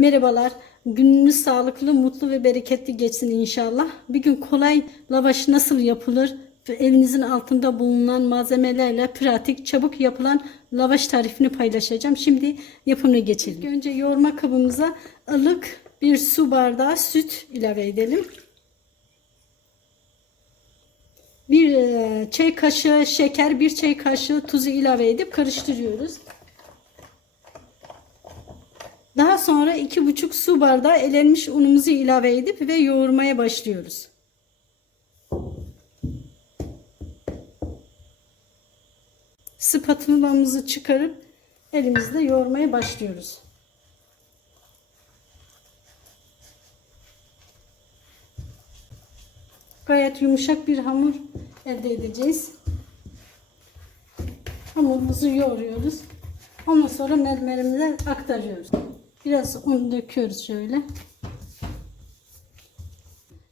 Merhabalar. Gününüz sağlıklı, mutlu ve bereketli geçsin inşallah. Bir gün kolay lavaş nasıl yapılır? Evinizin altında bulunan malzemelerle pratik, çabuk yapılan lavaş tarifini paylaşacağım. Şimdi yapımına geçelim. İlk önce yoğurma kabımıza ılık bir su bardağı süt ilave edelim. Bir e, çay kaşığı şeker, bir çay kaşığı tuzu ilave edip karıştırıyoruz. Daha sonra iki buçuk su bardağı elenmiş unumuzu ilave edip ve yoğurmaya başlıyoruz. Spatulamızı çıkarıp elimizde yoğurmaya başlıyoruz. Gayet yumuşak bir hamur elde edeceğiz. Hamurumuzu yoğuruyoruz. Ondan sonra mermerimize aktarıyoruz. Biraz un döküyoruz şöyle.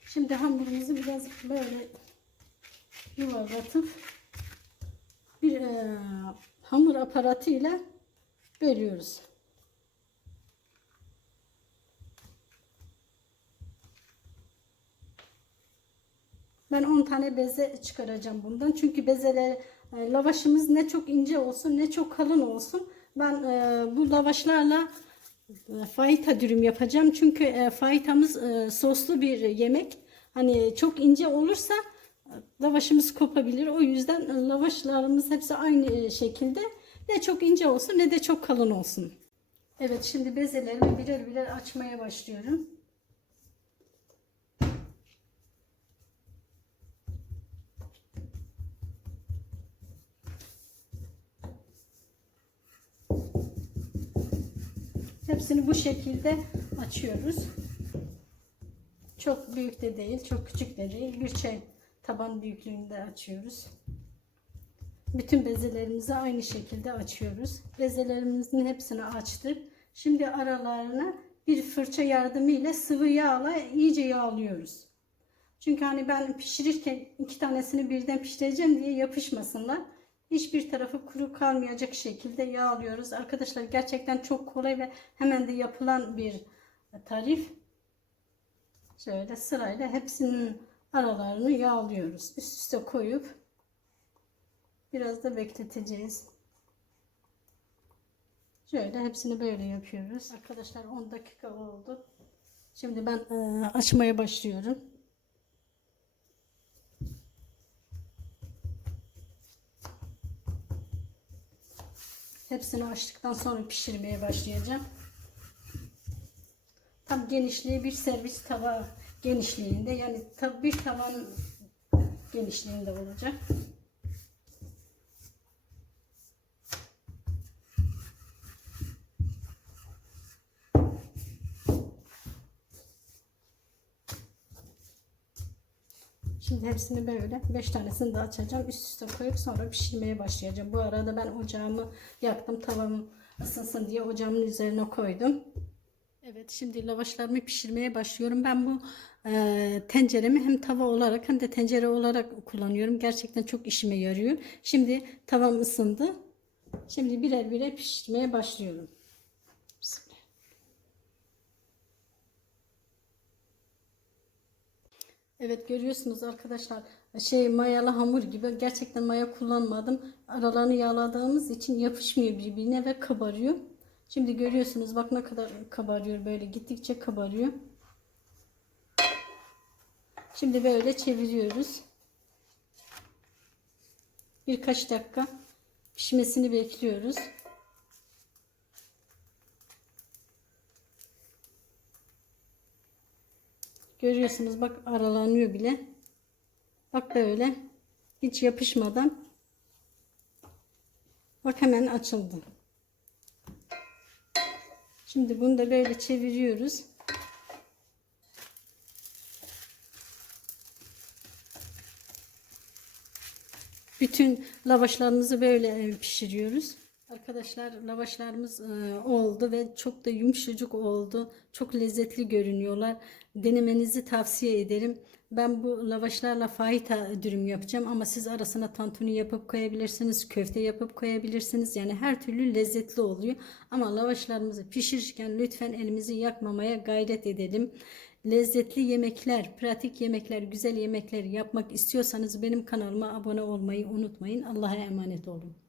Şimdi hamurumuzu biraz böyle yuvarlatıp bir e, hamur aparatı ile bölüyoruz. Ben 10 tane beze çıkaracağım bundan. Çünkü bezeler e, lavaşımız ne çok ince olsun ne çok kalın olsun. Ben e, bu lavaşlarla fayita dürüm yapacağım. Çünkü e, fayitamız e, soslu bir yemek. Hani çok ince olursa e, lavaşımız kopabilir. O yüzden e, lavaşlarımız hepsi aynı e, şekilde. Ne çok ince olsun ne de çok kalın olsun. Evet şimdi bezelerimi birer birer açmaya başlıyorum. Hepsini bu şekilde açıyoruz. Çok büyük de değil, çok küçük de değil. Bir çay taban büyüklüğünde açıyoruz. Bütün bezelerimizi aynı şekilde açıyoruz. Bezelerimizin hepsini açtık. Şimdi aralarına bir fırça yardımıyla sıvı yağla iyice yağlıyoruz. Çünkü hani ben pişirirken iki tanesini birden pişireceğim diye yapışmasınlar. Hiçbir tarafı kuru kalmayacak şekilde yağlıyoruz. Arkadaşlar gerçekten çok kolay ve hemen de yapılan bir tarif. Şöyle sırayla hepsinin aralarını yağlıyoruz. Üst üste koyup biraz da bekleteceğiz. Şöyle hepsini böyle yapıyoruz. Arkadaşlar 10 dakika oldu. Şimdi ben e, açmaya başlıyorum. Hepsini açtıktan sonra pişirmeye başlayacağım. Tam genişliği bir servis tava genişliğinde yani bir tavan genişliğinde olacak. Şimdi hepsini böyle 5 tanesini de açacağım. Üst üste koyup sonra pişirmeye başlayacağım. Bu arada ben ocağımı yaktım. Tavam ısınsın diye ocağımın üzerine koydum. Evet şimdi lavaşlarımı pişirmeye başlıyorum. Ben bu e, tenceremi hem tava olarak hem de tencere olarak kullanıyorum. Gerçekten çok işime yarıyor. Şimdi tavam ısındı. Şimdi birer birer pişirmeye başlıyorum. Evet görüyorsunuz arkadaşlar şey mayalı hamur gibi gerçekten maya kullanmadım. Aralarını yağladığımız için yapışmıyor birbirine ve kabarıyor. Şimdi görüyorsunuz bak ne kadar kabarıyor böyle gittikçe kabarıyor. Şimdi böyle çeviriyoruz. Birkaç dakika pişmesini bekliyoruz. Görüyorsunuz bak aralanıyor bile. Bak böyle hiç yapışmadan bak hemen açıldı. Şimdi bunu da böyle çeviriyoruz. Bütün lavaşlarımızı böyle e, pişiriyoruz. Arkadaşlar lavaşlarımız e, oldu ve çok da yumuşacık oldu. Çok lezzetli görünüyorlar. Denemenizi tavsiye ederim. Ben bu lavaşlarla fahita dürüm yapacağım ama siz arasına tantuni yapıp koyabilirsiniz, köfte yapıp koyabilirsiniz. Yani her türlü lezzetli oluyor. Ama lavaşlarımızı pişirirken lütfen elimizi yakmamaya gayret edelim. Lezzetli yemekler, pratik yemekler, güzel yemekler yapmak istiyorsanız benim kanalıma abone olmayı unutmayın. Allah'a emanet olun.